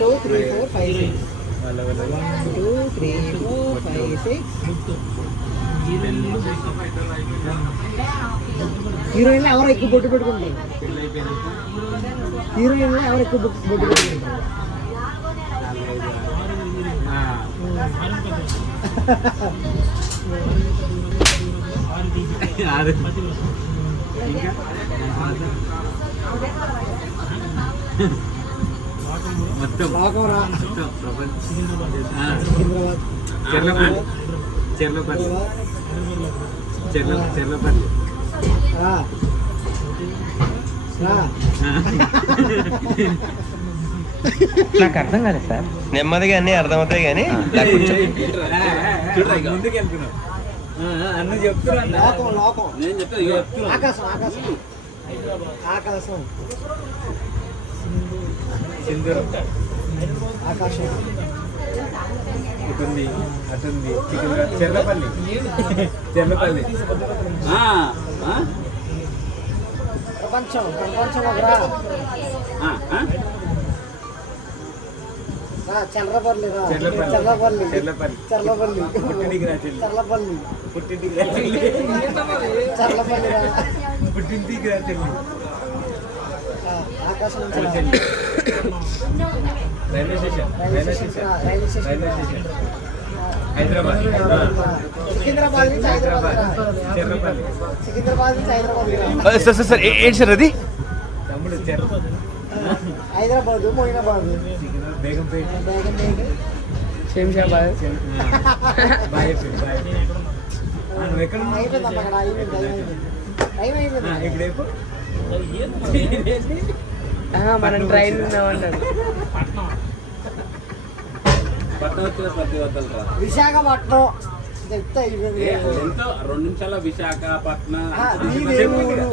2 3 4 5 6 1 2 3 4 5 6 heroine ఎవరు ఎక్కువ బొట్టు పెట్టుకుంటారు? హీరోయిన్ ఎవరు ఎక్కువ బొట్టు పెట్టుకుంటారు? మొత్తం చెర్లపల్లి నాకు అర్థం కాలేదు సార్. నెమ్మదిగా అన్నీ అర్థమవుతాయి కానీ ముందుకు వెళ్తున్నావు అన్న చెప్తున్నా. నేను చెప్తున్నా ఆకాశం ఆకాశం ఆకాశం సింధూరం ఆకాశం ఇటుంది అటుంది చెర్లపల్లి చెర్లపల్లి ప్రపంచం ప్రపంచం ఒకరా చల్లపల్లి చల్లపల్లి చల్లపల్లి చల్లపల్లి చల్లపల్లి పుట్టింటికి రా చెల్లి. ఆకాశం railway station railway station railway station Hyderabad Secunderabad నుంచి హైదరాబాద్ చెర్లపల్లి సికింద్రాబాద్ నుంచి హైదరాబాద్ సార్ సార్ ఏంటి సార్ అది? తమ్ముడు హైదరాబాద్ మోయినాబాద్ బేగంపేట బేగం బేగం శంషాబాద్. బాయ్ నువ్వు ఎక్కడ అయిపోయింది అమ్మ అక్కడ అయిపోయింది టైం అయిపోయింది ఇక్కడేపు మనం ట్రైన్ ఉన్నామన్నాడు. పట్నం వచ్చిన ప్రతి వద్దలు విశాఖపట్నం చెప్తా అయిపోయింది ఎంతో 2 నిమిషాల విశాఖపట్నం నీదేమూరు